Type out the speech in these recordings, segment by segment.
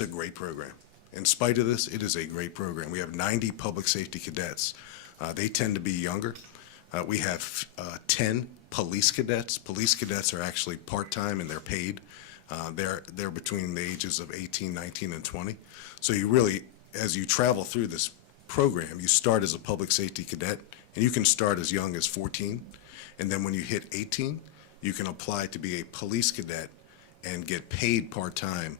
It's a great program. In spite of this, it is a great program. We have 90 public safety cadets. They tend to be younger. We have 10 police cadets. Police cadets are actually part-time and they're paid. They're between the ages of 18, 19, and 20. So you really, as you travel through this program, you start as a public safety cadet, and you can start as young as 14. And then when you hit 18, you can apply to be a police cadet and get paid part-time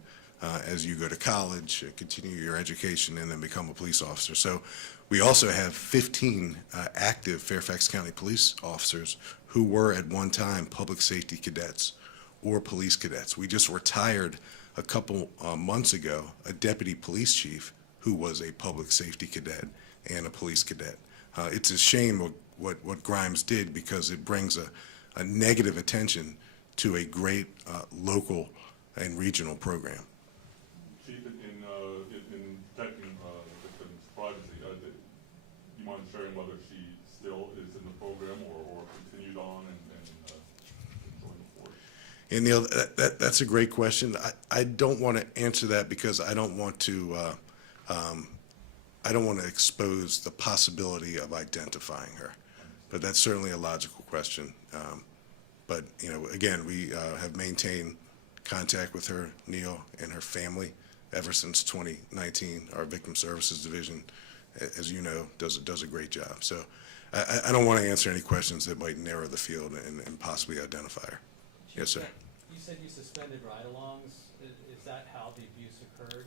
as you go to college, continue your education, and then become a police officer. So we also have 15 active Fairfax County police officers who were at one time public safety cadets or police cadets. We just retired a couple months ago a deputy police chief who was a public safety cadet and a police cadet. It's a shame what Grimes did, because it brings a negative attention to a great local and regional program. Chief, in protecting the victim's privacy, do you mind sharing whether she still is in the program or continued on and joined the force? And Neil, that's a great question. I don't want to answer that because I don't want to expose the possibility of identifying her. But that's certainly a logical question. But you know, again, we have maintained contact with her, Neil, and her family ever since 2019. Our Victim Services Division, as you know, does a great job. So I don't want to answer any questions that might narrow the field and possibly identify her. Chief, Yes, sir. You said you suspended ride-alongs. Is that how the abuse occurred?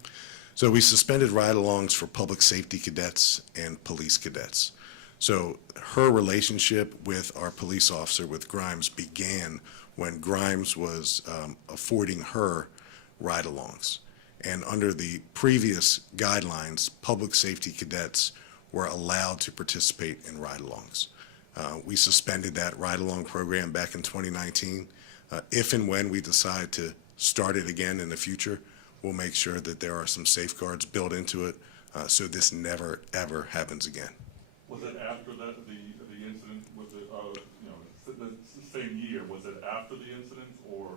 So we suspended ride-alongs for public safety cadets and police cadets. So her relationship with our police officer, with Grimes, began when Grimes was affording her ride-alongs. And under the previous guidelines, public safety cadets were allowed to participate in ride-alongs. We suspended that ride-along program back in 2019. If and when we decide to start it again in the future, we'll make sure that there are some safeguards built into it so this never, ever happens again. Was it after that, the incident, was it, the same year, was it after the incident or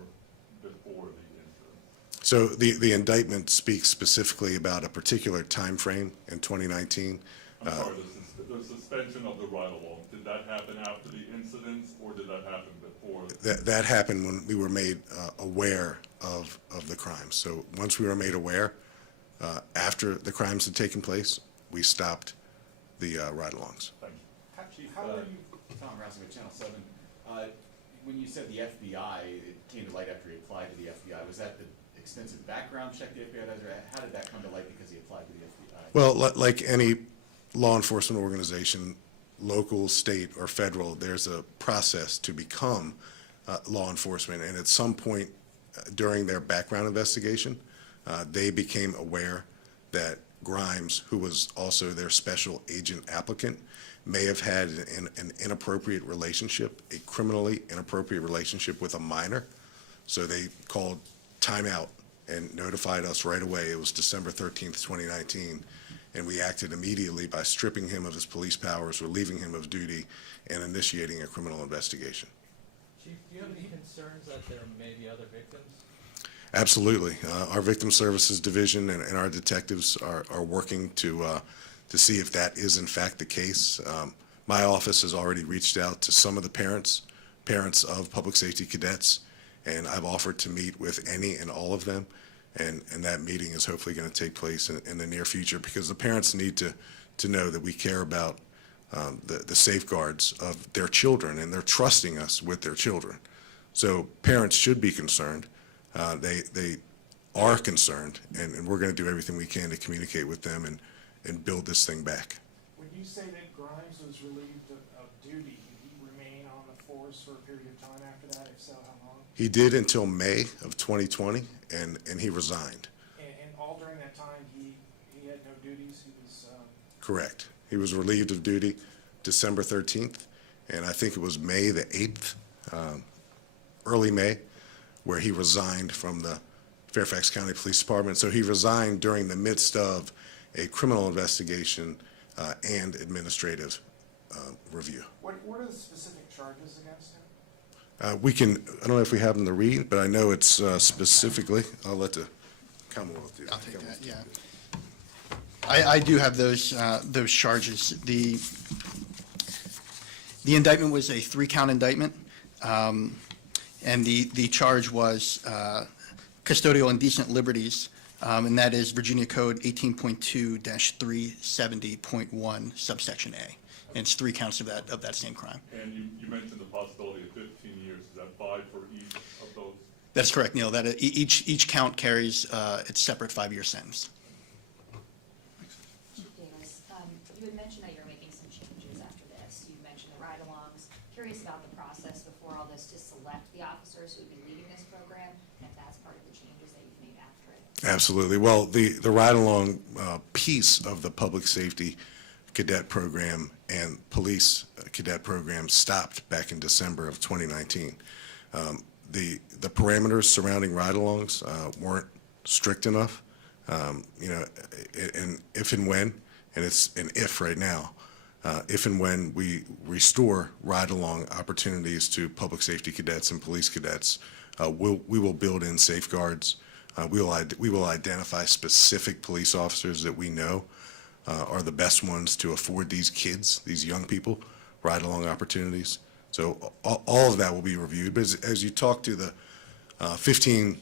before the incident? So the indictment speaks specifically about a particular time frame in 2019. I'm sorry, the suspension of the ride-along, did that happen after the incident or did that happen before? That happened when we were made aware of the crimes. So once we were made aware, after the crimes had taken place, we stopped the ride-alongs. Thank you. Chief, Tom Rousing with Channel 7. When you said the FBI, it came to light after he applied to the FBI. Was that the extensive background check the FBI does, or how did that come to light because he applied to the FBI? Well, like any law enforcement organization, local, state, or federal, there's a process to become law enforcement. And at some point during their background investigation, they became aware that Grimes, who was also their special agent applicant, may have had an inappropriate relationship, a criminally inappropriate relationship with a minor. So they called timeout and notified us right away. It was December 13th, 2019. And we acted immediately by stripping him of his police powers, relieving him of duty, and initiating a criminal investigation. Chief, do you have any concerns that there may be other victims? Absolutely. Our Victim Services Division and our detectives are working to see if that is in fact the case. My office has already reached out to some of the parents of public safety cadets, and I've offered to meet with any and all of them, and that meeting is hopefully going to take place in the near future, because the parents need to know that we care about the safeguards of their children, and they're trusting us with their children. So parents should be concerned. They are concerned, and we're going to do everything we can to communicate with them and build this thing back. When you say that Grimes was relieved of duty, did he remain on the force for a period of time after that? If so, how long? He did until May of 2020, and he resigned. And all during that time, he had no duties? He was... Correct. He was relieved of duty December 13th, and I think it was May the 8th, early May, where he resigned from the Fairfax County Police Department. So he resigned during the midst of a criminal investigation and administrative review. What are the specific charges against him? I don't know if we have them to read, but I know it's specifically, I'll let the Commonwealth did. I'll take that, Commonwealth yeah. did. I do have those charges. The indictment was a 3-count indictment, and the charge was custodial indecent liberties, and that is Virginia Code 18.2-370.1 subsection A. And it's 3 counts of that same crime. And you mentioned the possibility of 15 years. Is that 5 for each of those? That's correct, Neil. That each count carries its separate 5-year sentence. Chief Davis, you had mentioned that you're making some changes after this. You mentioned the ride-alongs. Curious about the process before all this to select the officers who would be leading this program, and if that's part of the changes that you've made after it. Absolutely. Well, the ride-along piece of the public safety cadet program and police cadet program stopped back in December of 2019. The parameters surrounding ride-alongs weren't strict enough. And if and when, and it's an if right now, if and when we restore ride-along opportunities to public safety cadets and police cadets, we will build in safeguards. We will identify specific police officers that we know are the best ones to afford these kids, these young people, ride-along opportunities. So all of that will be reviewed. But as you talk to the 15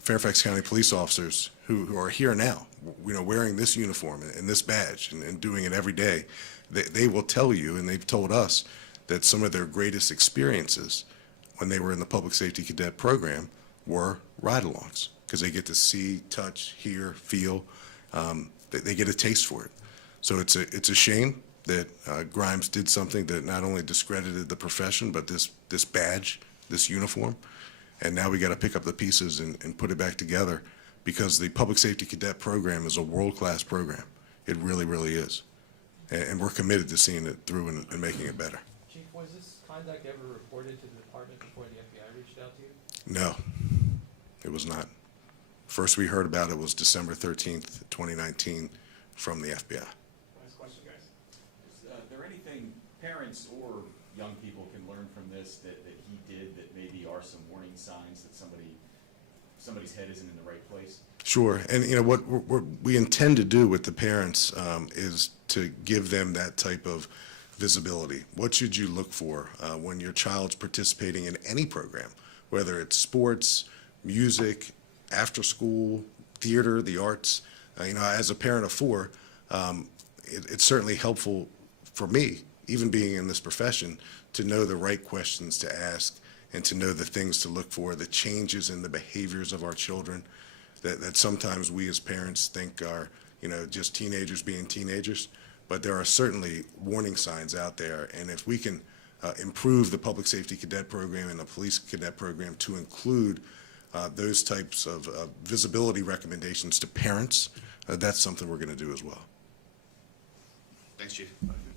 Fairfax County police officers who are here now, wearing this uniform and this badge and doing it every day, they will tell you, and they've told us, that some of their greatest experiences when they were in the public safety cadet program were ride-alongs, because they get to see, touch, hear, feel. They get a taste for it. So it's a shame that Grimes did something that not only discredited the profession, but this badge, this uniform. And now we got to pick up the pieces and put it back together, because the public safety cadet program is a world-class program. It really, really is. And we're committed to seeing it through and making it better. Chief, was this conduct ever reported to the department before the FBI reached out to you? No, it was not. First we heard about it was December 13th, 2019, from the FBI. Last question, guys. Is there anything parents or young people can learn from this that he did that maybe are some warning signs that somebody's head isn't in the right place? Sure, and what we intend to do with the parents is to give them that type of visibility. What should you look for when your child's participating in any program, whether it's sports, music, after school, theater, the arts? As a parent of 4, it's certainly helpful for me, even being in this profession, to know the right questions to ask and to know the things to look for, the changes in the behaviors of our children that sometimes we as parents think are, just teenagers being teenagers. But there are certainly warning signs out there, and if we can improve the public safety cadet program and the police cadet program to include those types of visibility recommendations to parents, that's something we're going to do as well. Thanks, Chief. Thank you.